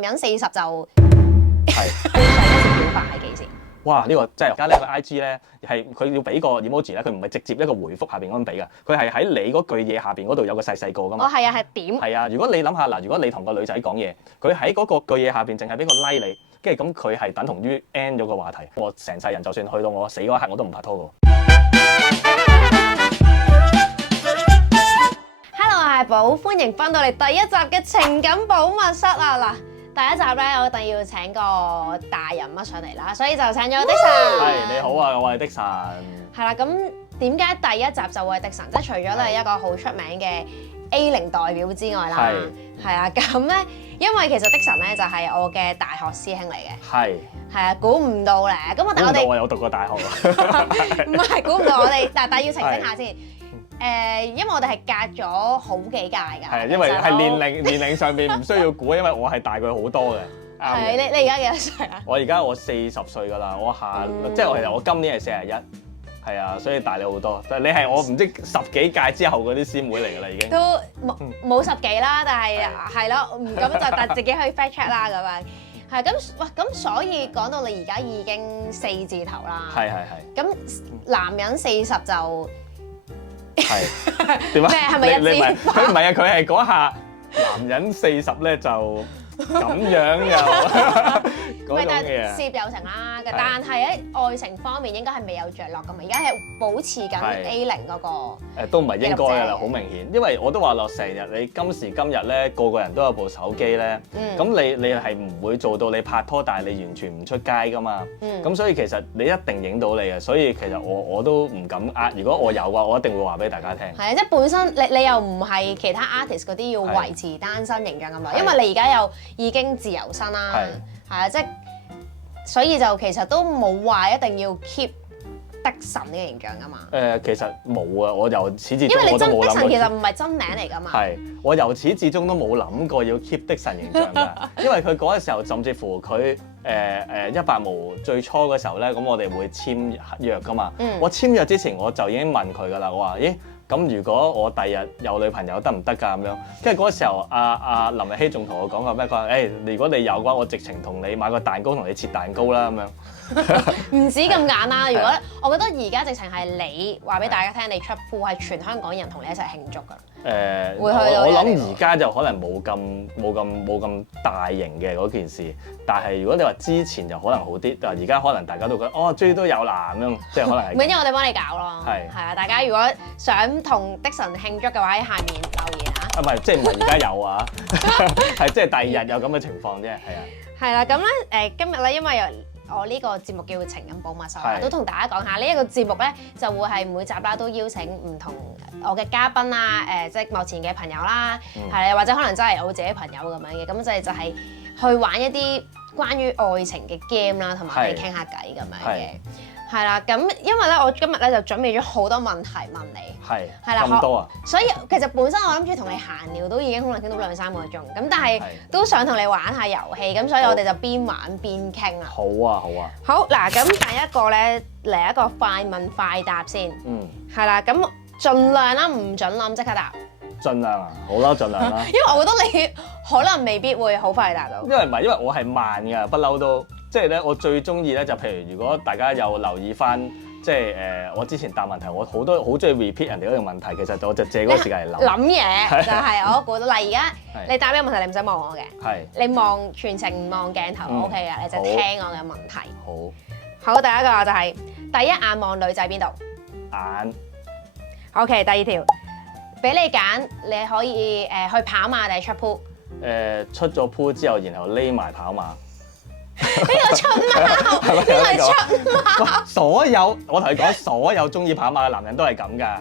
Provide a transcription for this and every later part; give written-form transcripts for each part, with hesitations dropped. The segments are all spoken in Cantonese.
男人40就係上一次表白係幾時？哇！呢個真係而家咧個 IG 咧係佢要俾個 emoji 咧，佢唔係直接一個回覆下邊咁樣俾㗎，佢係喺你嗰句嘢下邊嗰度有個細細個㗎嘛。哦，係啊，係點？係啊，如果你諗下嗱，如果你同個女仔講嘢，佢喺嗰個句嘢下邊淨係俾個 like 你，跟住咁佢係等同於 end 咗個話題。我成世人就算去到我死嗰一刻，我都唔拍拖㗎。Hello， 我係寶，歡迎翻到嚟第一集嘅情感保密室啊！嗱，第一集咧，我一定要請個大人物上嚟啦，所以就請咗的神。係你好啊，我係的神。係啦，咁點解第一集就會係的神？即係除咗你係一個好出名嘅 A0 代表之外啦，係啊，咁咧，因為其實的神咧就係我嘅大學師兄嚟嘅。係啊，估唔到咧。咁我哋我有讀過大學啊。唔係估唔到我哋，但係要澄清下先。因為我哋係隔咗好幾屆㗎。係，因為係年齡上邊唔需要估，因為我係大佢好多嘅。係，你而家幾多歲啊？我而家40歲㗎啦，我即係我今年係41，係啊，所以大你好多。但係你係我唔知10幾屆之後嗰啲師妹嚟㗎啦，已經。都冇10幾啦，但係係咯，咁就但自己去 fact check 啦咁樣。係咁，哇！咁所以講到你而家已經4字頭啦。係。咁男人40就係點啊？咩係咪一字？佢唔係啊，佢係嗰下男人40咧就咁樣又嗰種嘅。事業有成啦，但係喺愛情方面應該係未有着落㗎嘛。而家係保持緊 A0 嗰個。都唔係應該㗎啦，好明顯。因為我都話落成日你今時今日咧，個個人都有部手機咧。咁你係唔會做到你拍拖，但係你完全唔出街㗎嘛。咁所以其實你一定影到你嘅，所以其實我都唔敢呃。如果我有嘅話，我一定會話俾大家聽。係啊，即係本身你又唔係其他 artist 嗰啲要維持單身形象咁耐，因為你而家又已經自由身啦。係啊，即係所以就其實都冇話一定要 keep的神呢個形象㗎嘛。其實冇啊，我由始至終因為你我都冇諗過。的神其實唔係真名嚟㗎嘛。係，我由始至終都冇諗過要 keep 的神形象㗎，因為佢嗰個時候甚至乎佢100毛最初嘅時候咧，咁我哋會簽約㗎嘛。我簽約之前我就已經問佢㗎啦，我話咦。咁如果我第日有女朋友得唔得㗎咁樣？跟住嗰個時候，阿林日曦仲同我講過咩？佢話如果你有嘅話，我直情同你買個蛋糕同你切蛋糕啦咁樣。唔止咁簡單。如果我覺得而家直情係你話俾大家聽，你出鋪係全香港人同你一齊慶祝㗎。會去到我諗而家就可能冇咁大型嘅嗰件事，但係如果你話之前就可能好啲，但係而家可能大家都覺得終於都有啦咁樣，即係可能係。唔係因為我哋幫你搞咯。係啊，大家如果想同的神慶祝嘅話，喺下面留言啊。唔係，即係唔係而家有啊？係即係第二日有咁嘅情況啫，係啊。係啦，咁咧今日咧，因為我呢個節目叫情感保密室，都同大家講下呢一個節目咧，就會係每集啦都邀請唔同我嘅嘉賓啦，即係目前嘅朋友啦，係或者可能真係我自己朋友咁樣嘅，咁就係去玩一啲關於愛情嘅 game 啦，同埋你傾下偈咁樣嘅。係啦，咁因為咧，我今日咧就準備咗好多問題問你。係啦，咁多啊！所以其實本身我諗住同你閒聊都已經可能傾到2-3個鐘，咁但係都想同你玩下遊戲，咁所以我哋就邊玩邊傾啦。好啊，好啊。好嗱，咁第一個咧嚟一個快問快答先。係啦，咁盡量啦，唔準諗即刻答。盡量啊，好啦，盡量啦。因為我覺得你可能未必會好快答到。因為唔係，因為我係慢㗎，不嬲都。即係咧，我最中意咧就譬如，如果大家有留意翻，即係我之前答問題，我好中意 repeat 人哋嗰個問題，其實我就借嗰個時間嚟諗嘢，就係我估到。嗱，而家你答呢個問題，你唔使望我嘅，你望全程唔望鏡頭 OK 嘅，你就聽我嘅問題。好，第一個就係第一眼望女仔邊度？眼。OK， 第二條，俾你揀，你可以去跑馬定係出 pool？出咗 pool 之後，然後匿埋跑馬。呢個出貓，呢個係出貓。所有我同你講，所有中意跑馬嘅男人都係咁㗎。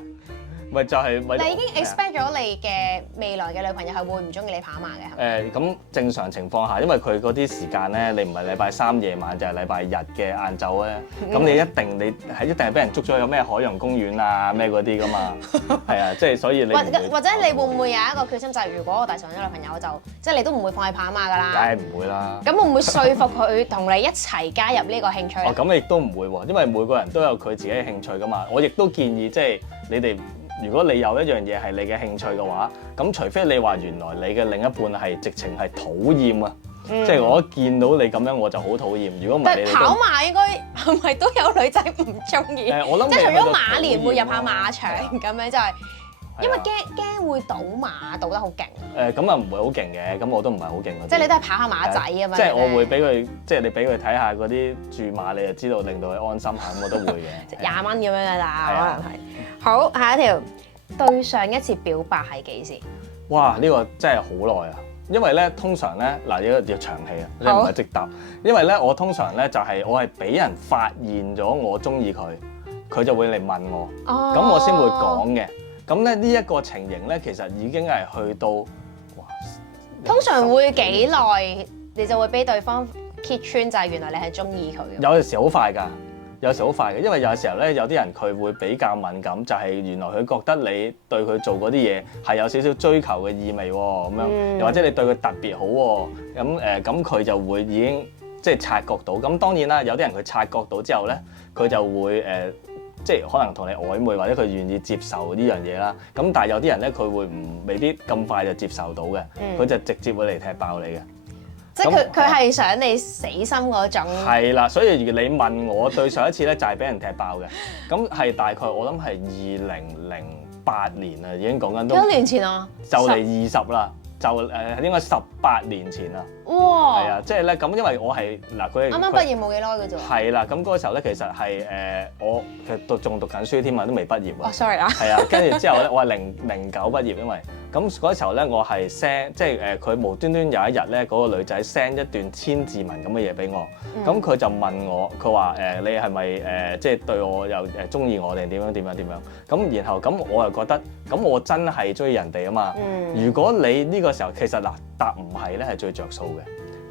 咪就係你已經 expect 咗你嘅未來嘅女朋友係會唔中意你跑馬嘅？咁正常情況下，因為佢嗰啲時間咧，你唔係禮拜3夜晚，就係禮拜日嘅晏晝咧，咁你一定係俾人捉咗去咩海洋公園啊咩嗰啲㗎嘛，係啊，即係所以你或者你會唔會有一個決心，就係如果我第時揾咗女朋友，就即係你都唔會放棄跑馬㗎啦？梗係唔會啦。咁會唔會說服佢同你一齊加入呢個興趣？咁亦都唔會喎，因為每個人都有佢自己嘅興趣㗎嘛。我亦都建議即係你哋。如果你有一樣嘢係你嘅興趣嘅話，咁除非你話原來你嘅另一半係直情係討厭啊，即係我一見到你咁樣我就好討厭。如果唔係但係你哋跑馬應該係咪都有女仔唔中意？我諗即係除咗馬年會入下馬場咁樣，就係因為驚會賭馬賭得好勁。咁啊唔會好勁嘅，咁我都唔係好勁嗰啲。即係你都係跑下馬仔咁樣。即係我會俾佢，即係你俾佢睇下嗰啲注馬，你就知道令到佢安心下，咁我都會嘅。20蚊咁樣㗎咋，可能係。好，下一條，對上一次表白係幾時？哇！呢個真係好耐啊，因為咧通常咧嗱，要長氣啊，你唔係即答。因為咧我通常咧就係我係俾人發現咗我中意佢，佢就會嚟問我，咁我先會講嘅。咁咧呢一個情形咧，其實已經係去到哇，通常會幾耐你就會俾對方揭穿，就係原來你係中意佢嘅。有陣時好快㗎，有時好快嘅，因為有時候咧有啲人佢會比較敏感，就係原來佢覺得你對佢做嗰啲嘢係有少少追求嘅意味喎，咁樣又或者你對佢特別好喎，咁佢就會已經即係察覺到。咁當然啦，有啲人佢察覺到之後咧，佢就會即係可能同你曖昧，或者佢願意接受呢樣嘢啦。咁但係有啲人咧，佢會未必咁快就接受到嘅，佢就直接會嚟踢爆你嘅。即係佢係想你死心嗰種。係啦，所以如果你問我對上一次咧，就係俾人踢爆嘅。咁係大概我諗係2008年啊，已經講緊都幾多年前啊？就嚟20啦。就應該18年前啦，哇！係啊，即係咧咁，因為我係嗱佢啱啱畢業冇幾耐嘅啫。係啦，咁嗰個時候咧，其實係我其實仲讀緊書添啊，都未畢業啊。sorry 啊。係啊，跟住之後咧，我係09畢業，因為咁嗰時候咧，我係 send 即係佢無端端有一日咧，嗰個女仔 send 一段千字文咁嘅嘢俾我，咁佢就問我，佢話你係咪即係對我又中意我定點樣？咁然後咁我又覺得，咁我真係中意人哋啊嘛。如果你呢個時候其實嗱答唔係咧係最着數嘅，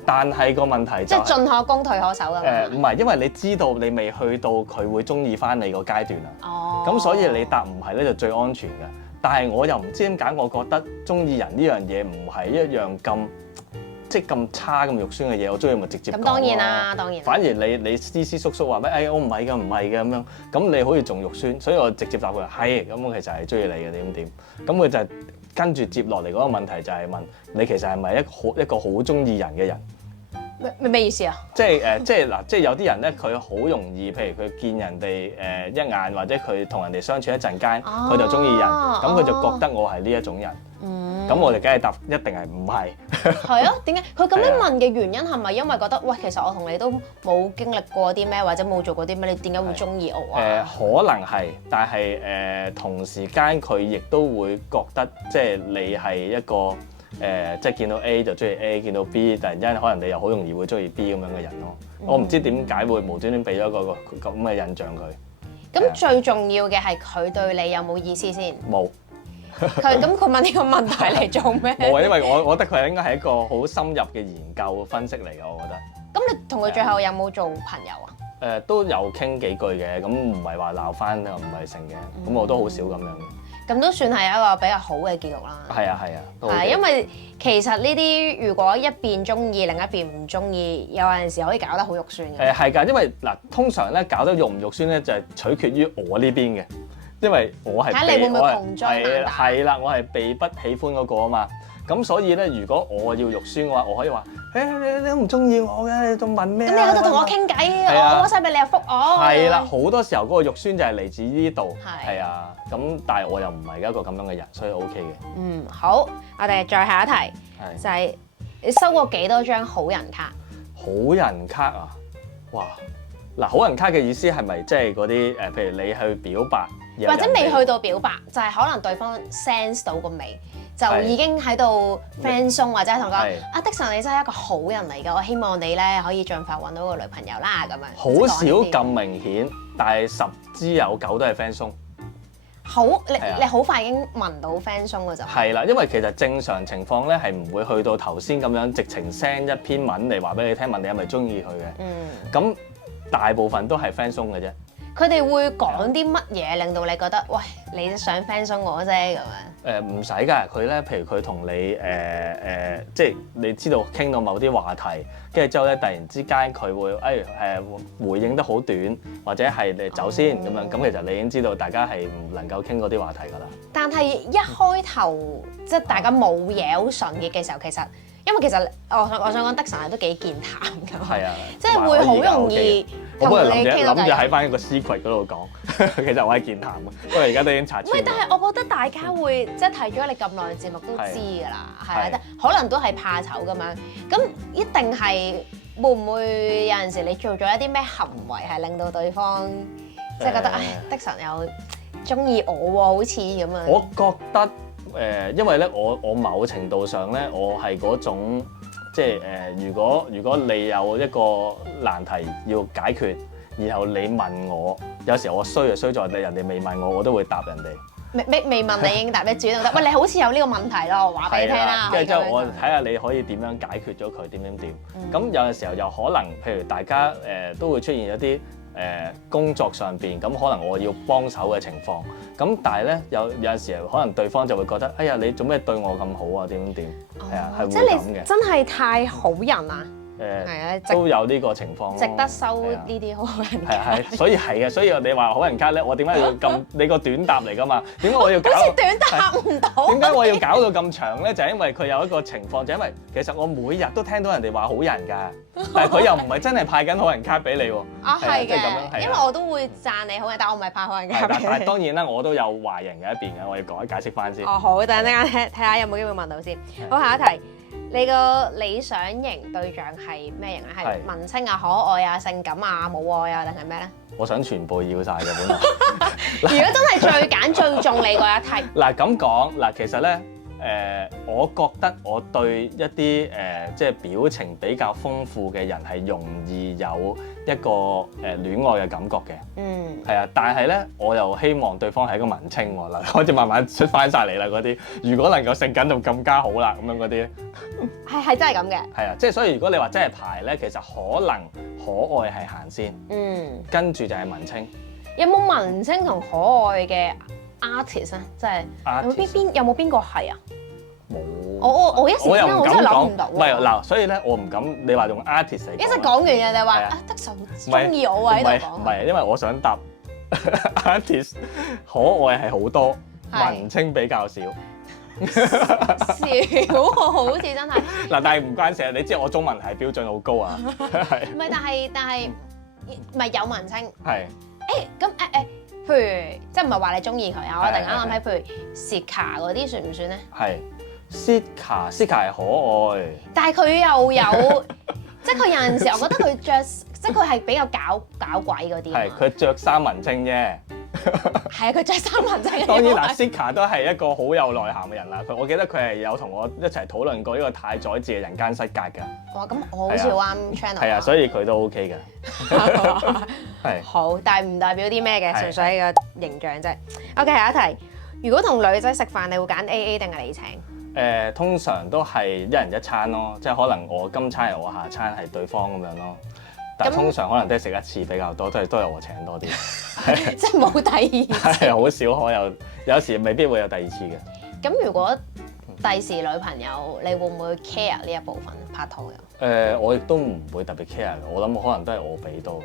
但係個問題就係、即係進可攻退可守㗎嘛。唔係，因為你知道你未去到佢會中意翻你個階段啊。哦。咁所以你答唔係咧就最安全嘅。但係我又唔知點解，我覺得中意人呢樣嘢唔係一樣咁即係咁差咁肉酸嘅嘢，我中意咪直接講咯。咁當然啦，當然。反而你斯斯縮縮話咩？我唔係㗎，唔係嘅咁樣，咁你好似仲肉酸，所以我直接答佢係，咁我其實係中意你嘅點。咁佢就跟住接落嚟嗰個問題就係問你其實係咪一個好中意人嘅人？咩意思啊？即係有啲人咧，佢好容易，譬如佢見人哋一眼，或者佢同人哋相處一陣間，佢就中意人，咁佢就覺得我係呢一種人。咁我哋梗係答一定係唔係？係啊，點解佢咁樣問嘅原因係咪因為覺得喂，其實我同你都冇經歷過啲咩，或者冇做過啲咩，你點解會中意我啊？可能係，但係同時間佢亦都會覺得即係你係一個。即係見到 A 就中意 A， 見到 B 突然間可能你又好容易會中意 B 咁樣嘅人咯。我唔知點解會無端端俾咗個咁嘅印象佢。咁最重要嘅係佢對你有冇意思先？冇。佢問呢個問題嚟做咩？冇啊，因為我覺得佢應該係一個好深入嘅研究分析嚟嘅，我覺得。咁你同佢最後有冇做朋友啊？都有傾幾句嘅，咁唔係話鬧翻又唔係成嘅，咁我都好少咁樣嘅。咁都算係一個比較好嘅結局啦。係啊，係因為其實呢啲如果一邊中意，另一邊唔中意，有陣時可以搞得好肉酸嘅。係㗎，因為嗱，通常咧搞得肉唔肉酸咧，就係取決於我呢邊嘅，因為我係睇你會唔會窮追猛打？係啦，我係被不喜歡嗰個啊嘛。咁所以咧，如果我要肉酸嘅話，我可以話：你都唔中意我嘅，你仲問咩？咁你喺度同我傾偈，我 WhatsApp 俾你又覆我。係啦，好多時候嗰個肉酸就係嚟自呢度。係啊，咁但係我又唔係一個咁樣嘅人，所以 OK 嘅。好，我哋再下一題，就係你收過幾多張好人卡？好人卡啊！哇！嗱，好人卡嘅意思係咪即係嗰啲譬如你去表白，或者未去到表白，就係可能對方 sense 到個味。就已經喺度 friend 鬆或者同佢講啊，的神你真係一個好人嚟㗎，我希望你咧可以盡快揾到個女朋友啦咁樣。好少咁明顯，但係10之有9都係 friend 鬆。好，你好快已經聞到 friend 鬆㗎就係啦，因為其實正常情況咧係唔會去到頭先咁樣直情 send 一篇文嚟話俾你聽，問你係咪中意佢嘅。咁大部分都係 friend 鬆嘅啫。佢哋會講啲乜嘢令到你覺得，喂，你想 friend 鬆我啫咁樣？唔使㗎，佢咧，譬如佢同你即係你知道傾到某啲話題，跟住之後咧，突然之間佢會回應得好短，或者係你走先咁樣，咁其實你已經知道大家係唔能夠傾嗰啲話題㗎啦。但係一開頭即係大家冇嘢好純嘅時候，其實因為其實我想講的神係都幾健談㗎。係啊，即係會好容易同你傾到偈。我本來諗住喺翻個 secret 嗰度講，其實我係健談嘅，不過而家都已經拆穿。喂，但係我覺得大家會即係睇咗你咁耐嘅節目都知㗎啦，係啊，可能都係怕醜咁樣，咁一定係會唔會有陣時你做咗一啲咩行為係令到對方即係覺得的神又中意我喎，好似咁樣。我覺得因為咧，我某程度上咧，我係嗰種即係如果你有一個難題要解決，然後你問我，有時候我衰就衰在人哋未問我，我都會答人哋。未問你已經答，你主動答。喂，你好似有呢個問題咯，我話俾你聽啦。跟住之後我睇下你可以點樣解決咗佢，點。咁有陣時候又可能，譬如大家都會出現一啲工作上邊，咁可能我要幫手嘅情況。咁但係咧有陣時候可能對方就會覺得，哎呀你做咩對我咁好啊？點。係啊，係會咁嘅。即係你真係太好人啊！係啊，都有呢個情況咯，值得收呢啲好人卡。所以你話好人卡咧，我點解要咁？你個短答嚟㗎嘛？點解我要搞？好似短答唔到。點解我要搞到咁長咧？就係因為佢有一個情況，就因為其實我每日都聽到人哋話好人㗎，但係佢又唔係真係派緊好人卡俾你喎。係嘅，因為我都會讚你好人，但我唔係派好人卡俾你。但係當然啦，我都有壞人嘅一邊嘅，我要解釋翻先。好，等陣間睇下有冇機會問到先。好，下一題。你個理想型對象係咩型咧？係文青啊、可愛啊、性感啊、冇愛啊，定係咩咧？我想全部要晒嘅本來。如果真係最揀最中你嗰一題，嗱咁講嗱，其實咧我覺得我對一啲即係表情比較豐富嘅人係容易有一個戀愛嘅感覺嘅。係啊，但係咧我又希望對方係一個文青喎，嗱開始慢慢出翻晒嚟啦嗰啲。如果能夠性感就更加好啦，咁樣嗰啲。係真係咁嘅。係啊，即係所以如果你話真係排咧，其實可能可愛係行先，跟住就係文青。有冇文青同可愛嘅 artist 啊？即係有冇邊個係啊？冇。我一時間我真係諗唔到。唔係嗱，所以咧我唔敢你話用 artist 嚟。一陣講完嘅就話得神中意我喺度講。唔係，因為我想答 artist 可愛係好多，文青比較少。少喎，好似真係。嗱，但係唔關事，你知我中文係標準好高啊。係。唔係，但係唔係有文青。係。咁譬如即係唔係話你中意佢啊？我突然間諗起，譬如 Sika 嗰啲算唔算咧？係。Sika 係可愛。但係佢又有，即係佢有陣時，我覺得佢着，即係佢係比較搞鬼嗰啲。係，佢着衫文青啫。係啊，佢着衫文青。當然嗱，Sika 都係一個好有內涵嘅人啦。我記得佢係有同我一齊討論過呢個太宰治嘅人間失格㗎。哇，咁我好似好啱 channel。係啊，所以佢都 OK 嘅。係。好，但係唔代表啲咩嘅，純粹係個形象啫。OK，下一題。如果同女仔食飯，你會揀 AA 定係你請？通常都係一人一餐咯，即係可能我今餐係我，下餐係對方咁樣咯。但係通常可能都係食一次比較多，都係我請多啲。即係冇第二次。係好少可有時未必會有第二次嘅。咁如果第時女朋友，你會唔會 care 呢一部分拍拖嘅？我亦都唔會特別 care，我諗可能都係我俾多。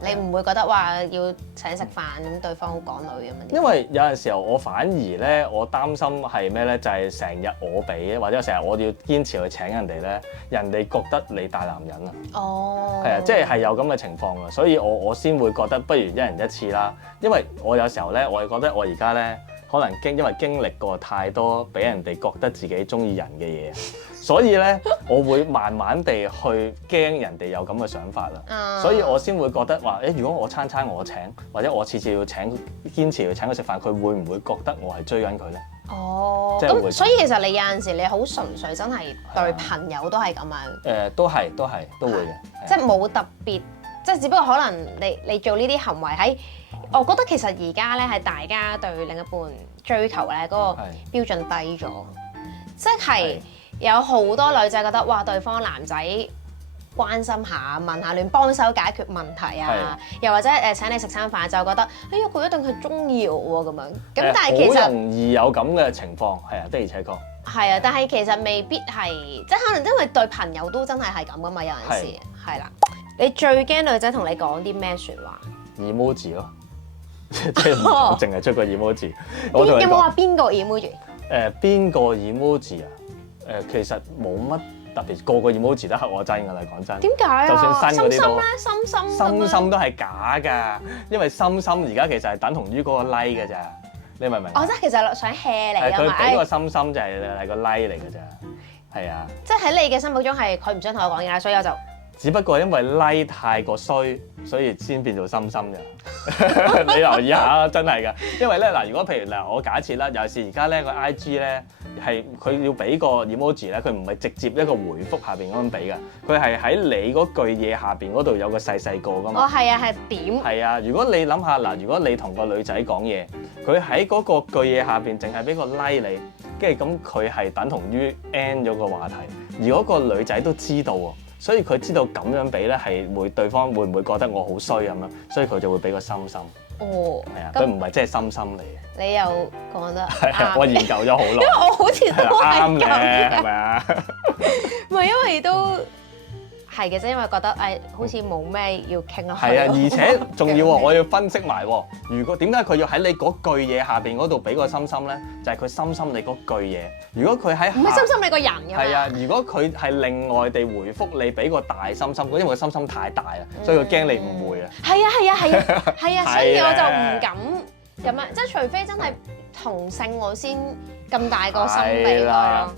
你唔會覺得話要請食飯咁對方好港女咁樣？因為有陣時候我反而咧，我擔心係咩咧？就係成日我俾，或者成日我要堅持去請人哋咧，人哋覺得你大男人啊。哦。係啊，即係有咁嘅情況啊，所以我先會覺得不如一人一次啦。因為我有時候咧，我係覺得我而家咧。可能因為經歷過太多俾人哋覺得自己中意人嘅嘢，所以咧我會慢慢地去驚人哋有咁嘅想法啦。所以我先會覺得話，如果我餐我請，或者我次次要堅持要請佢食飯，佢會唔會覺得我係追緊佢咧？哦，咁所以其實你有陣時你好純粹，真係對朋友都係咁樣。都會嘅。即係冇特別，即係只不過可能你做呢啲行為喺。我覺得其實而家咧係大家對另一半追求咧嗰個標準低咗，即係有好多女仔覺得哇對方男仔關心下問下亂幫手解決問題啊，又或者請你食餐飯就覺得哎呀佢一定係中意我喎咁樣，咁但係其實好容易有咁嘅情況，係啊，的而且確係啊，但係其實未必係，即係可能因為對朋友都真係咁噶嘛，有陣時係啦。你最驚女仔同你講啲咩説話 ？emoji 咯。即係唔淨係出個 emoji。有冇話邊個 emoji？邊個 emoji 啊？其實冇乜特別，個個 emoji 都黑我真㗎啦，講真。點解啊？就算新嗰啲都，心心都係假㗎，因為心而家其實係等同於嗰個 like 㗎咋，你明唔明？我即係其實想 hea 你係啊嘛。佢俾個心就係個 like 嚟㗎咋，係啊。即係喺你嘅心目中係佢唔想同我講嘢啦，所以我就。只不過因為 like 太過衰，所以先變做心咋。你留意下真係㗎。因為咧嗱，如果譬如嗱，我假設啦，尤其是而家咧個 IG 咧係佢要俾個 emoji 咧，佢唔係直接一個回覆下邊咁樣俾㗎，佢係喺你嗰句嘢下邊嗰度有個細個㗎嘛。哦，係啊，係點？係啊，如果你諗下嗱，如果你同個女仔講嘢，佢喺嗰個句嘢下邊淨係俾個 like 你，跟住咁佢係等同於 end 咗個話題，而嗰個女仔都知道喎。所以佢知道咁樣俾咧係會對方會唔會覺得我好衰咁樣，所以佢就會俾個心。哦，係啊，佢唔係真係心嚟嘅。你又講得係啊，我研究咗好耐。因為我好似都係啱咁嘅，係咪啊？唔係因為都係嘅啫，因為覺得誒好似冇咩要傾咯。係啊，而且仲要喎，我要分析埋喎。如果點解佢要喺你嗰句嘢下邊嗰度俾個心咧？就係佢心你嗰句嘢。如果佢喺唔係心你個人㗎嘛。係啊，如果佢係另外地回覆你，俾個大心，因為個心太大啦，所以佢驚你誤會啊。係啊，所以我就唔敢咁樣，即係除非真係同性我先咁大個心俾佢咯。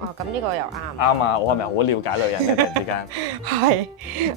哦，咁呢個又啱。啱啊！我係咪好了解女人咧？突然之間。係。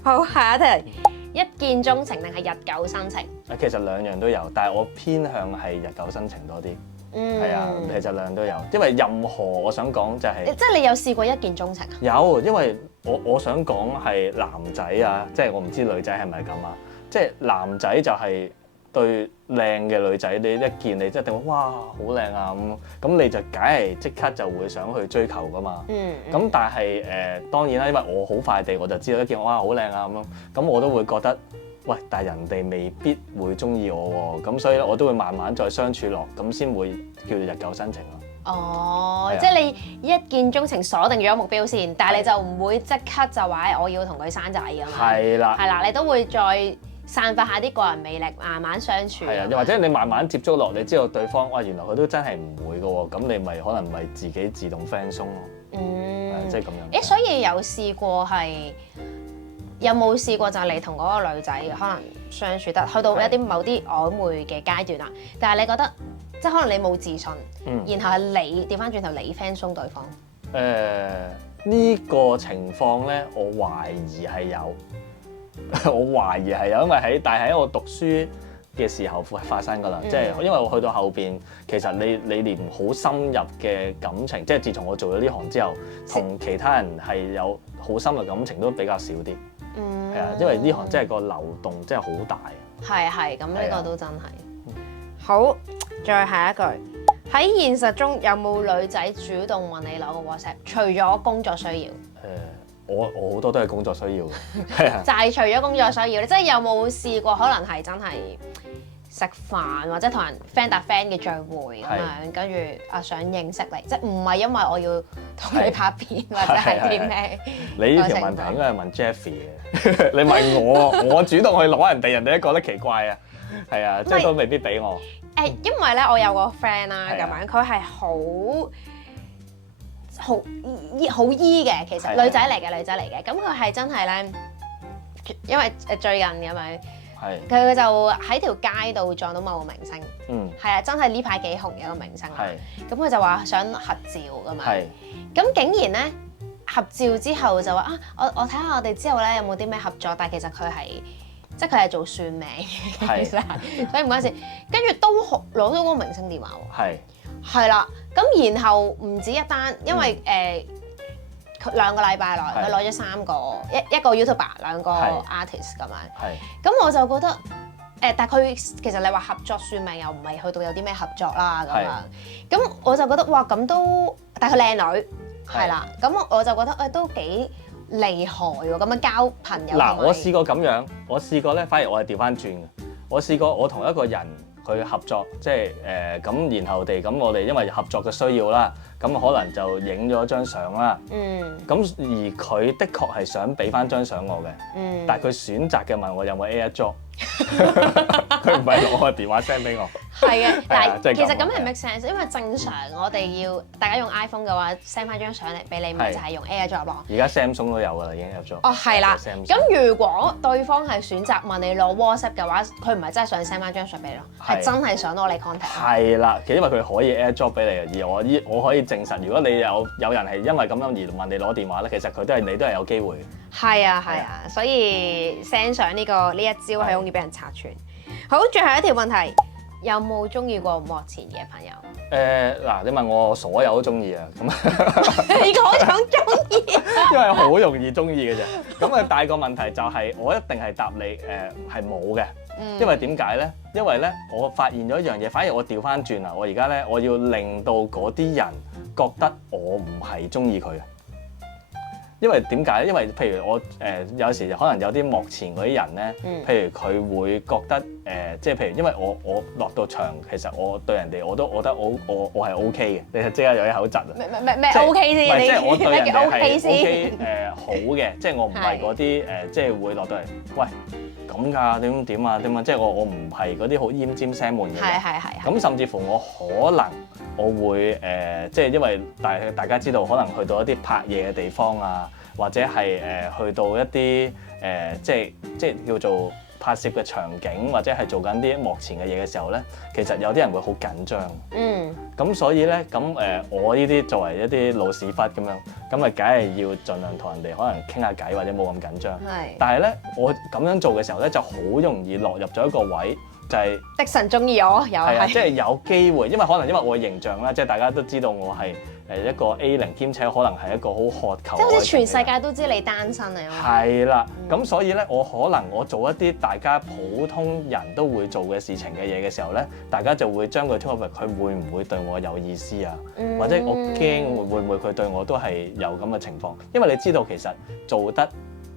好，下一題，一見鐘情定係日久生情？其實兩樣都有，但係我偏向係日久生情多啲。係啊，其實兩樣都有，因為任何我想講就係。即係你有試過一見鐘情啊？有，因為我想講係男仔啊，即係我唔知女仔係咪咁啊，即係男仔就係對靚嘅女仔，你一見你即係定話哇好靚啊咁你就梗係即刻就會想去追求噶嘛。咁但係當然啦，因為我好快地我就知道一見哇好靚啊咁我都會覺得喂，但係人哋未必會中意我喎，咁所以咧我都會慢慢再相處落，咁先會叫做日久生情咯。哦，即係你一見鐘情鎖定咗目標先，但係你就唔會即刻就話我要同佢生仔㗎嘛。係啦，你都會再散發下啲個人魅力，慢慢相處。係啊，又或者你慢慢接觸落，你知道對方哇原來佢都真係唔會㗎喎，咁你咪可能咪自己自動 friend 鬆咯。即係咁樣。所以有試過係有冇試過就係你同嗰個女仔可能相處得去到一啲某啲曖昧嘅階段啦，但係你覺得即係可能你冇自信，然後係你調翻轉頭你 friend 鬆對方。呢個情況咧，我懷疑係有，因為但係喺我讀書嘅時候發生㗎啦，即係因為我去到後邊，其實你連好深入嘅感情，即係自從我做咗呢行之後，同其他人係有好深嘅感情都比較少啲。係啊，因為呢行真係個流動真係好大。係，咁呢個都真係。好，再下一句，喺現實中有冇女仔主動問你攞個 WhatsApp？除咗工作需要。我好多都係工作需要嘅，係啊。就係除咗工作需要，你即係有冇試過可能係真係食飯或者同人 friend 搭 friend 嘅聚會咁樣，跟住想認識你，即係唔係因為我要同你拍片或者係啲咩？你呢條問題應該係問 Jeffy 嘅，你問我主動去攞人哋都覺得奇怪啊，係啊，即係都未必俾我。因為咧我有個 friend 啦，咁樣佢係好依嘅，其實女仔嚟嘅，咁佢係真係咧，因為最近咁樣，佢就喺條街度撞到某個明星，係啊，真係呢排幾紅嘅一個明星啦，咁佢就話想合照咁樣，咁竟然咧合照之後就話我睇下我哋之後咧有冇啲咩合作，但係其實佢係做算命嘅，其實所以唔關事，跟住都攞到嗰個明星電話喎，係啦，咁然後唔止一單，因為2個禮拜內佢攞咗3個，一個 YouTuber， 2個 artist 咁樣，咁我就覺得但係佢其實你話合作算命又唔係去到有啲咩合作啦咁樣，咁我就覺得哇咁都，但係佢靚女係啦，咁我就覺得都幾厲害喎，咁樣交朋友。嗱，我試過咁樣，我試過咧，反而我係調翻轉嘅，我試過我同一個人去合作，即係咁然後咁我哋因為合作嘅需要啦，咁可能就影咗張相啦。咁而佢的確係想俾翻張相我嘅，但係佢選擇嘅問我有冇 AirDrop，佢唔係攞個電話 send 俾我。係嘅，但係其實咁係 make sense，因為正常我哋要大家用 iPhone 嘅話 send 翻張相嚟俾你，咪就係用 AirDrop 咯。而家 Samsung 都有㗎啦，已經有咗。哦，係啦。咁如果對方係選擇問你攞 WhatsApp 嘅話，佢唔係真係想 send 翻張相俾你咯，係真係想攞你 contact。係啦，其實因為佢可以 AirDrop 俾你，而我可以證實，如果你有人係因為咁樣而問你攞電話咧，其實你都係有機會。係啊，所以 send 相呢一招係容易俾人拆穿。好，最後一條問題，有冇中意過幕前嘅朋友？嗱，你問我所有都中意啊，咁你嗰種中意，因為好容易中意嘅啫。咁啊，大個問題就係我一定係答你係冇嘅，因為點解咧？因為咧，我發現咗一樣嘢，反而我調翻轉啦，我而家咧我要令到嗰啲人覺得我唔係中意佢嘅。因為點解咧？因為譬如我有時可能有啲幕前嗰啲人咧，譬如佢會覺得即係譬如因為我落到場，其實我對人哋我覺得我係 OK 嘅，你係即刻有啲口窒啊！咩 OK 先？即係我對人哋係 OK 好嘅，即係我唔係嗰啲即係會落到嚟，喂咁㗎點啊，即係我唔係嗰啲好奄尖聲悶嘅。係。咁甚至乎我可能我會即係因為大家知道，可能去到一啲拍嘢嘅地方啊，或者係去到一啲即係叫做拍攝嘅場景，或者係做緊啲幕前嘅嘢嘅時候咧，其實有啲人會好緊張。咁所以咧，我呢啲作為一啲老屎忽咁樣，咁咪梗係要盡量同人哋可能傾下偈，或者冇咁緊張。但係咧，我咁樣做嘅時候咧，就好容易落入咗一個位。就係的神中意我，有係即係有機會，因為我嘅形象啦，即係大家都知道我係一個 A0，兼且可能係一個好渴求，即係好似全世界都知你單身啊！係啦，咁所以咧，我可能我做一啲大家普通人都會做嘅事情嘅嘢嘅時候咧，大家就會將佢 topic 佢會唔會對我有意思啊？或者我驚會唔會佢對我都係有咁嘅情況？因為你知道其實做得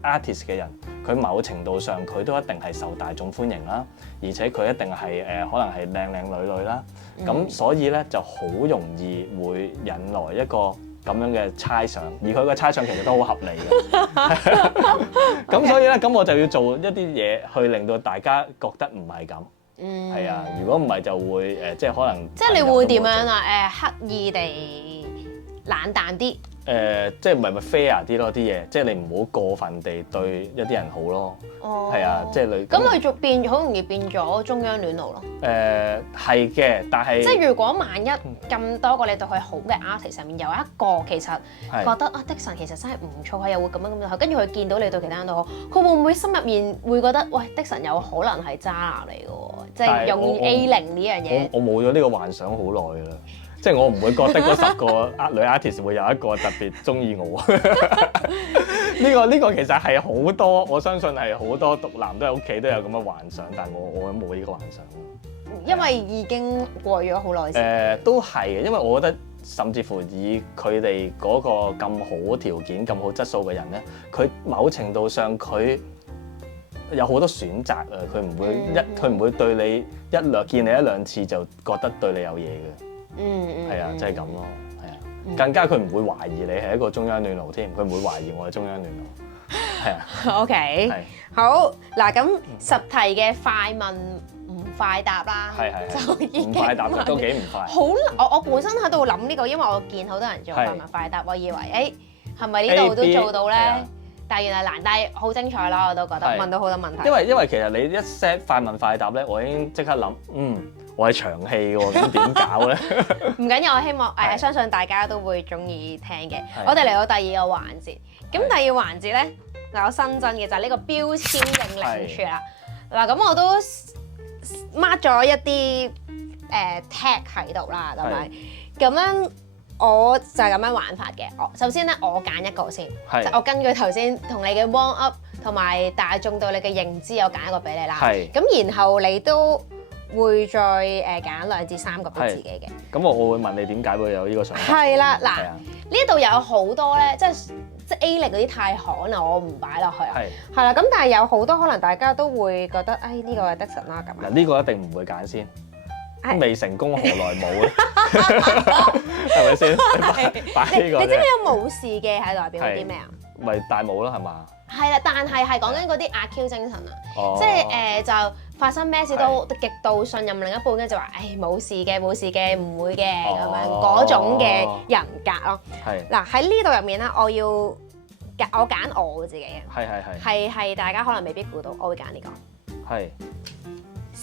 artist 嘅人，佢某程度上佢都一定係受大眾歡迎啦，而且佢一定係可能係靚女啦，咁所以咧就好容易會引來一個咁樣嘅猜想，而佢嘅猜想其實都好合理嘅。咁所以咧，咁我就要做一啲嘢去令到大家覺得唔係咁。係啊，如果唔係就會即係可能。即係你會點樣啊？刻意地冷淡啲。即係唔係 fair 啲咯啲嘢，即係你唔好過分地對一啲人好咯。係啊，即係你。咁佢好容易變咗中央暖爐咯。係嘅，但係即係如果萬一咁多個你對佢好嘅 artist 上面有一個其實覺得的神其實真係唔錯，佢又會咁樣，跟住佢見到你對其他人都好，佢會唔會心入面會覺得喂的神有可能係渣男嚟嘅喎？即係用 A0呢樣嘢。我冇咗呢個幻想好耐㗎啦。即係我唔會覺得嗰10個女 artist 會有一個特別中意我。呢個其實係好多，我相信係好多獨男都喺屋企都有咁嘅幻想，但係我冇呢個幻想。因為已經過咗好耐。都係嘅，因為我覺得甚至乎以佢哋嗰個咁好條件、咁好質素嘅人咧，佢某程度上佢有好多選擇啊！佢唔會對你見你一兩次就覺得對你有嘢嘅。係啊，即係咁咯，係啊，更加佢唔會懷疑你係一個中央暖爐添，佢唔會懷疑我係中央暖爐，係啊。OK， 好嗱，咁10題嘅快問唔快答啦，就已經唔快答都幾唔快。好，我本身喺度諗呢個，因為我見好多人做快問快答，我以為係咪呢度都做到咧？但係原來難，但係好精彩啦，我都覺得問到好多問題。因為其實你一 set 快問快答咧，我已經即刻諗，我係長氣喎，咁點搞咧？唔緊要，我希望相信大家都會中意聽嘅。我哋嚟到第二個環節，咁第二個環節咧，有新增嘅就係呢個標籤認領處啦。嗱，咁我都 mark 咗一啲tag 喺度啦，係咪？咁樣我就係咁樣玩法嘅。首先咧，我揀一個先，即係我根據頭先同你嘅 warm up 同埋大眾對你嘅認知，我揀一個俾你啦。咁然後你都會再揀2至3個俾自己嘅。咁我會問你點解會有呢個想法？係啦，嗱，呢度有好多咧，即係 A0嗰啲太罕啦，我唔擺落去。係啦，咁但係有好多可能大家都會覺得，呢個係的神啦咁。嗱，呢個一定唔會揀先。都未成功何來冇咧？係咪先？擺呢個你知唔知有冇事嘅係代表啲咩啊？咪戴帽咯，係嘛？係啦，但係講緊嗰啲阿 Q 精神啊，哦、即係就發生咩事都極度信任另一半，跟住就話誒冇事嘅，唔會嘅咁樣嗰種嘅人格咯。係嗱喺呢度入面咧，我揀我自己嘅，係大家可能未必估到，我會揀呢個。係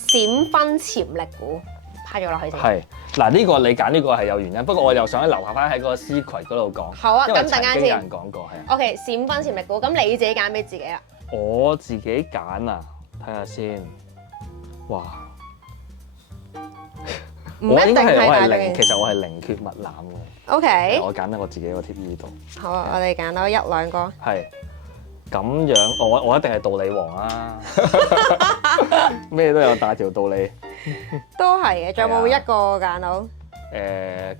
閃婚潛力股，拍咗落去先。係嗱，呢個你揀呢個係有原因，不過我又想留下翻喺嗰個 secret 嗰度講。好啊，咁等間先。有人講過係啊。OK， 閃婚潛力股，咁你自己揀俾自己啊？我自己揀啊，睇下先。哇！唔一定係零，其實我係寧缺勿濫嘅。OK。我揀得我自己個貼呢度。好啊，我哋揀到一兩個。係。咁樣，我一定係道理王啦，咩都有大條道理。都係嘅，仲有冇一個揀到？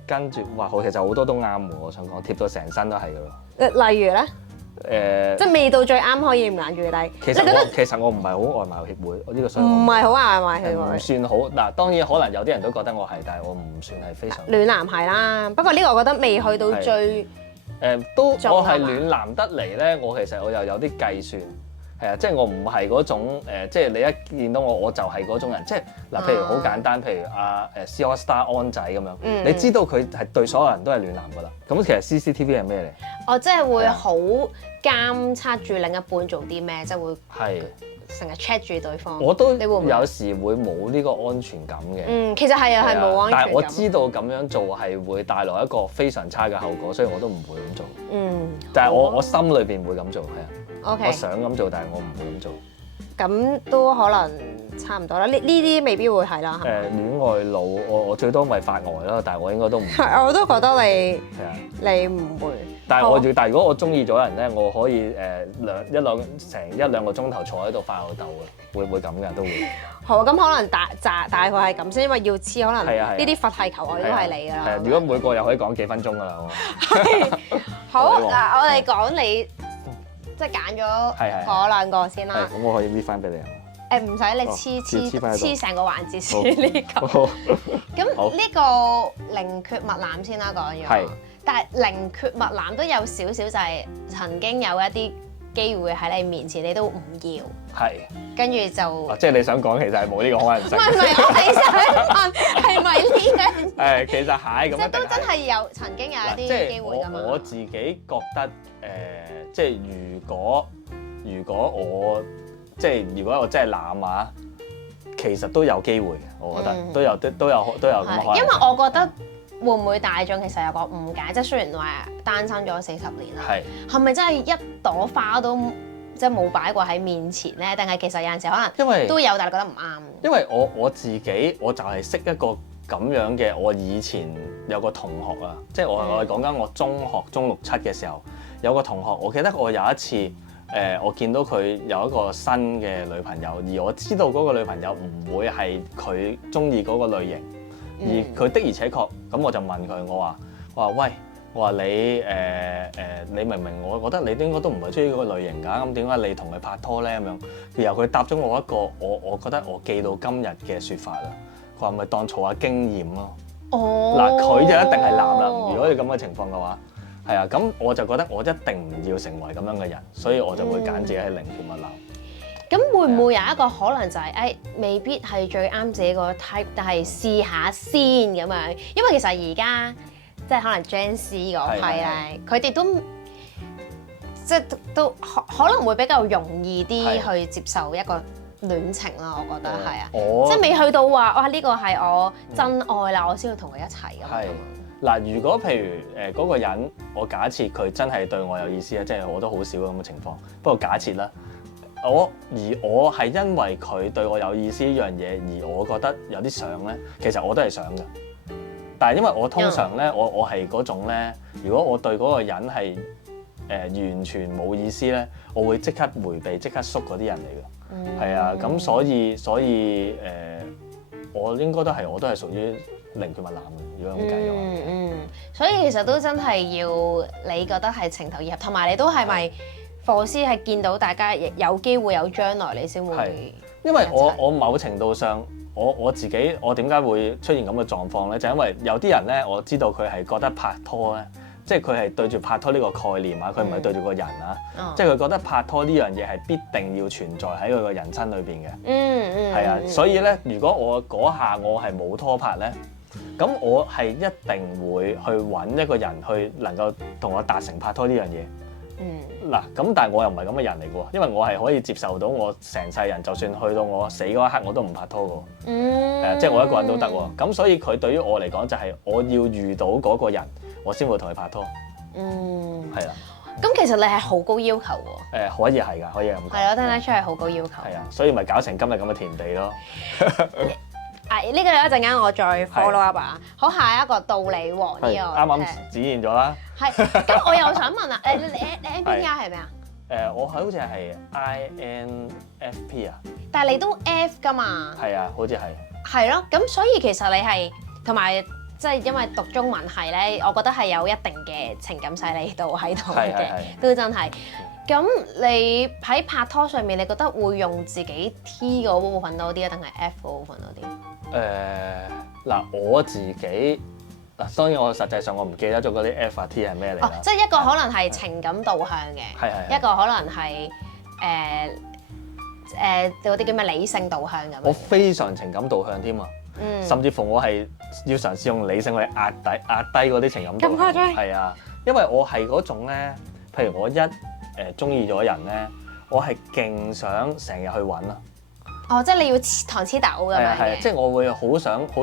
跟住，哇！其實好多都啱喎，我想講貼到成身都係噶咯。例如咧？即係未到最啱可以唔揀住嘅，但係其實我唔係好外貌協會，我呢個所以唔係好外貌協會，唔算好。嗱，當然可能有啲人都覺得我係，但係我唔算係非常。暖男係啦，不過呢個我覺得未去到最。我係暖男得嚟咧，我其實我又有啲計算，係啊，即係我唔係嗰種即係你一見到我就係嗰種人，即係嗱，譬如好簡單，譬如阿C AllStar 安仔咁樣，你知道佢係對所有人都係暖男噶啦，咁其實 CCTV 係咩嚟？我即係會好監測住另一半做啲咩，即係會成日 check 住對方。我都有時會冇呢個安全感嘅。其實係啊，係冇安全感。但係我知道咁樣做係會帶來一個非常差嘅後果，所以我都唔會咁做。但係我心裏邊會咁做，係啊。OK。我想咁做，但係我唔會咁做。咁都可能差唔多啦。呢啲未必會係啦。戀愛腦，我最多咪發呆咯，但係我應該都唔會。我都覺得你唔會。但係如果我中意咗人咧，我可以成一兩個鐘頭坐喺度發吽竇嘅，會咁嘅都會。好啊，咁可能大概係咁先，因為要黐可能呢啲佛系求愛都係你㗎啦。如果每個又可以講幾分鐘㗎啦。好嗱，我哋講你即係揀咗嗰兩個先啦。咁我可以搣翻俾你啊。唔使你黐成個環節先呢個。咁呢個寧缺勿濫先啦，講咗。但係寧缺勿濫都有少少就係曾經有一啲機會喺你面前，你都唔要。跟住就即係你想講其實係冇呢個可能性。唔係，我哋想問係咪呢樣？其實係咁。即係都真係有曾經有一啲機會㗎嘛。我自己覺得即係如果我真係攬啊，其實都有機會嘅，我覺得都有咁嘅可能。因為我覺得。會唔會大眾其實有個誤解？即係雖然話單身咗40年啦，係咪真係一朵花都即係冇擺過喺面前咧？定係其實有陣時可能都有，但係覺得唔啱。因為我自己我就係識一個咁樣嘅，我以前有個同學啊，即係我係講緊我中學中6、7嘅時候有個同學，我記得我有一次我見到佢有一個新嘅女朋友，而我知道嗰個女朋友唔會係佢中意嗰個類型。而佢的而且確，咁我就問佢，我話喂，我話你明明我覺得你應該都唔係中意嗰個類型㗎，咁點解你同佢拍拖咧咁樣？然後佢答咗我一個我覺得我記到今日嘅説法啦。佢話咪當儲下經驗咯。嗱，佢就一定係男啦。如果你咁嘅情況嘅話，係啊，咁我就覺得我一定唔要成為咁樣嘅人，所以我就會揀自己係寧缺勿濫。咁會唔會有一個可能就係未必係最啱自己個 type， 但係試下先咁樣？因為其實而家即係可能 Gen Z 嗰批咧，佢哋都即係都可能會比較容易啲去接受一個戀情啦。我覺得係啊，即係未去到話哇呢個係我真愛啦，我先要同佢一齊咁。嗱，如果譬如嗰個人，我假設佢真係對我有意思啊，即係我都好少咁嘅情況。不過假設啦。我係因為佢對我有意思呢樣嘢，而我覺得有啲想咧，其實我都係想嘅。但係因為我通常咧，我係嗰種咧，如果我對嗰個人係完全冇意思咧，我會即刻迴避、即刻縮嗰啲人嚟嘅。係啊，咁所以我應該我都係屬於寧缺勿濫嘅。如果咁計嘅話，所以其實都真係要你覺得係情投意合，同埋你都係咪？課師係見到大家有機會有將來，你先會。因為我某程度上，我自己我點解會出現咁嘅狀況咧？就因為有啲人咧，我知道佢係覺得拍拖咧，即係佢係對住拍拖呢個概念啊，佢唔係對住個人啊，即係佢覺得拍拖呢樣嘢係必定要存在喺佢個人生裏邊嘅。係啊，所以咧，如果我嗰下我係冇拖拍咧，咁我係一定會去揾一個人去能夠同我達成拍拖呢樣嘢。嗱，咁但係我又唔係咁嘅人嚟嘅喎，因為我係可以接受到我成世人，就算去到我死嗰一刻，我都唔拍拖嘅。即係我一個人都得喎。咁所以佢對於我嚟講就係我要遇到嗰個人，我先會同佢拍拖。係啦。咁其實你係好高要求喎。可以係㗎，可以咁講。係咯，聽得出係好高要求。係啊，所以咪搞成今日咁嘅田地咯。呢個一陣間我再 follow up 啊。好，下一個道理王呢個啱啱展現咗啦。係，咁我又想問啊，你 MBTI 係咩啊？我好似係 INFP 啊。但係你都 F 㗎嘛？係啊，好似係。係咯，咁所以其實你係同埋即係因為讀中文系咧，我覺得係有一定嘅情感細膩度喺度嘅，都真係。咁你喺拍拖上面，你覺得會用自己 T 嗰部分多啲啊，定係 F 嗰部分多啲？嗱，我自己嗱，當然我實際上我唔記得咗嗰啲 F 啊 T 係咩嚟啦。即係一個可能係情感導向嘅，一個可能係嗰啲叫咩理性導向咁。我非常情感導向添啊，甚至乎我係要嘗試用理性去壓低嗰啲情感導向。咁誇張？係啊，因為我係嗰種咧，譬如我一中意咗人咧，我係勁想成日去揾啊。即係你要糖黐豆咁樣嘅。即係我會好想去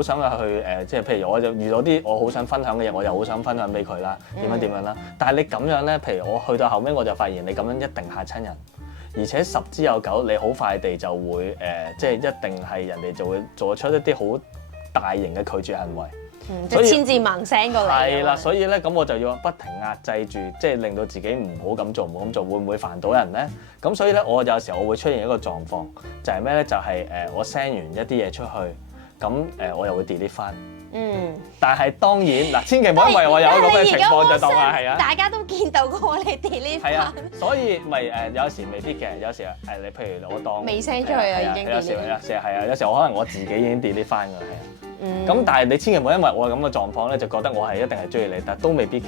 即係譬如我就遇到啲我好想分享嘅嘢，我又好想分享俾佢啦，點樣啦。但係你咁樣咧，譬如我去到後尾，我就發現你咁樣一定嚇親人，而且十之有九，你好快地就會即係一定係人哋就會做出一啲好大型嘅拒絕行為。即係千字文聲過嚟。係啦，所以咧咁我就要不停壓制住，即係令到自己唔好咁做，唔好咁做，會唔會煩到人咧？咁所以咧，我有時候我會出現一個狀況，就係咩咧？就係我 send 完一啲嘢出去，咁我又會 delete 翻。但係當然嗱，千祈唔好因為我有咁嘅情況就當係啊。大家都見到過你 delete 翻。係啊，所以咪有時未必嘅，有時你譬如我當未 send 出去啊，已經 delete。有時係啊，有時候可能我自己已經 delete 翻㗎啦，係啊。咁但係你千祈唔好因為我咁嘅狀況咧，就覺得我係一定係中意你，但都未必嘅。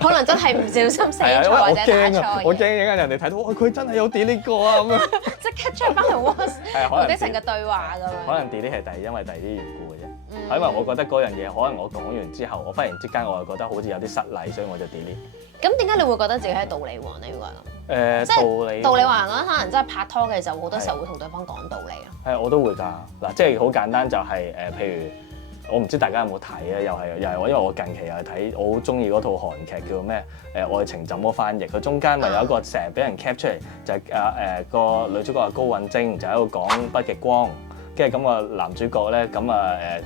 可能真係唔小心寫錯或者打錯嘢。我驚陣間人哋睇到，佢真係有 delete 過啊咁樣。即刻出翻嚟 WhatsApp，或者成個對話咁樣。可能 delete 係因為第二啲緣故嘅啫。係因為我覺得嗰樣嘢，可能我講完之後，我忽然之間我係覺得好似有啲失禮，所以我就 delete。咁點解你會覺得自己係道理王呢？如果即係道理王，可能真係拍拖嘅時候，好多時候會同對方講道理啊。係，我都會㗎。嗱，即係好簡單就係譬如我唔知大家有冇睇啊？又係我，因為我近期又係睇，我好中意嗰套韓劇叫咩？愛情怎麼翻譯？佢中間咪有一個成日俾人 cap 出嚟，就係個女主角係高允貞，就喺度講北極光。跟住咁個男主角咧，咁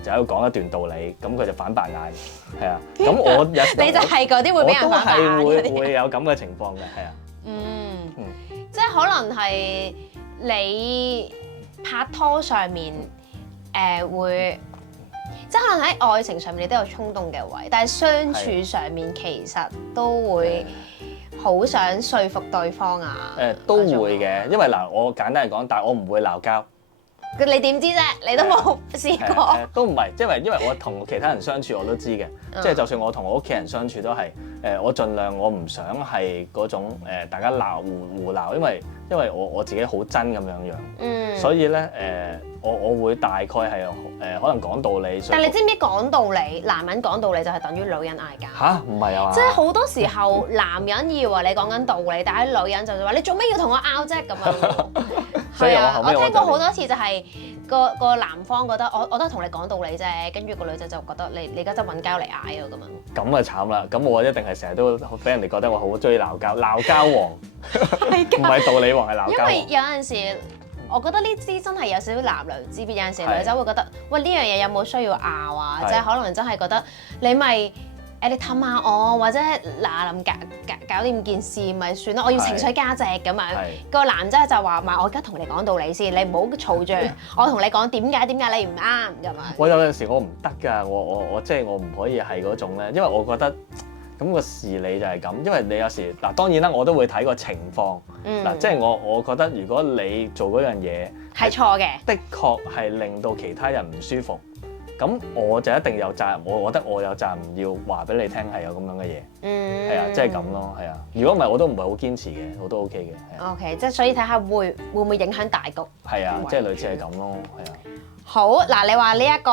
就喺度講一段道理，咁佢就反白眼，係啊。咁我有時你就係嗰啲會俾人反白眼嗰啲，會有咁嘅情況嘅，係啊。即係可能係你拍拖上面會，即係可能喺愛情上面你都有衝動嘅位，但係相處上面其實都會好想說服對方啊。都會嘅，因為嗱，我簡單嚟講，但係我唔會鬧交。你點知啫？你都冇試過。都唔係，因為我同其他人相處我都知嘅，即係就算我同我屋企人相處都係我盡量我唔想係嗰種大家鬧互鬧，因為我自己好真咁樣樣，所以咧我會大概係可能講道理。但係你知唔知講道理，男人講道理就係等於女人嗌交？吓？唔係啊嘛！即係好多時候男人以為你講緊道理，但係女人就話你做咩要同我拗啫咁樣。係啊，我聽過好多次就係個男方覺得我都係同你講道理啫，跟住個女仔就覺得你而家真揾交嚟嗌啊咁樣。咁啊慘啦！咁我一定係成日都俾人哋覺得我好中意鬧交王，唔係道理王係鬧交王。因為有陣時，我覺得呢啲真係有少少男女之別。有陣時女仔會覺得，喂，呢樣嘢有冇需要拗啊？即係可能真係覺得你咪。你氹下我，或者臨搞掂件事咪算咯。我要情緒價值咁樣。個男仔就話：我而家同你講道理先，你唔好嘈住。我同你講點解你唔啱咁樣。我有陣時我唔得㗎，我即係我唔可以係嗰種咧，因為我覺得咁個事理就係咁，因為你有時嗱當然啦，我都會睇個情況。嗱，即係我覺得如果你做嗰樣嘢係錯嘅，的確係令到其他人唔舒服，咁我就一定有責任。我覺得我有責任要話俾你聽係有咁樣嘅嘢，係啊，即係咁咯，係啊。如果唔係我都唔係好堅持嘅，我都 OK 嘅。OK， 即係所以睇下會唔會影響大局。係啊，即係類似係咁咯，係啊。好嗱，你話呢一個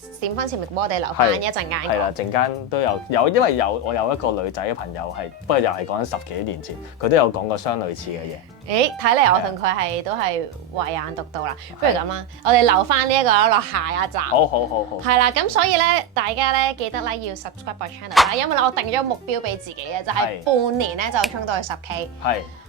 閃婚潛力波，我哋留翻一陣間講。係啦，陣間都有，因為我有一個女仔嘅朋友係，不過又係講緊10幾年前，佢都有講過相類似嘅嘢。誒，睇嚟我同佢都係慧眼獨到啦。不如咁啦，我哋留翻呢一個落下一集。好。係啦，咁所以咧，大家咧記得咧要 subscribe 個 channel 啦，因為我定咗目標俾自己嘅，就係半年咧就衝到去10K。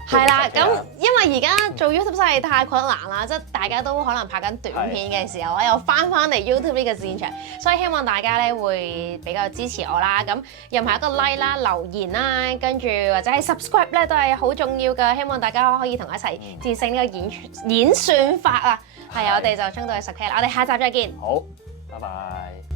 係啦，咁因為而家做 YouTube 真係太困難啦，即係大家都可能拍緊短片嘅時候，我又翻嚟 YouTube 呢個戰場，所以希望大家咧會比較支持我啦。咁任何一個 like 啦、留言啦，跟住或者係 subscribe 咧都係好重要㗎。希望大家可以同我一齊戰勝呢個演算法啊！係啊，我哋就衝到去10K啦，我哋下集再見。好，拜拜。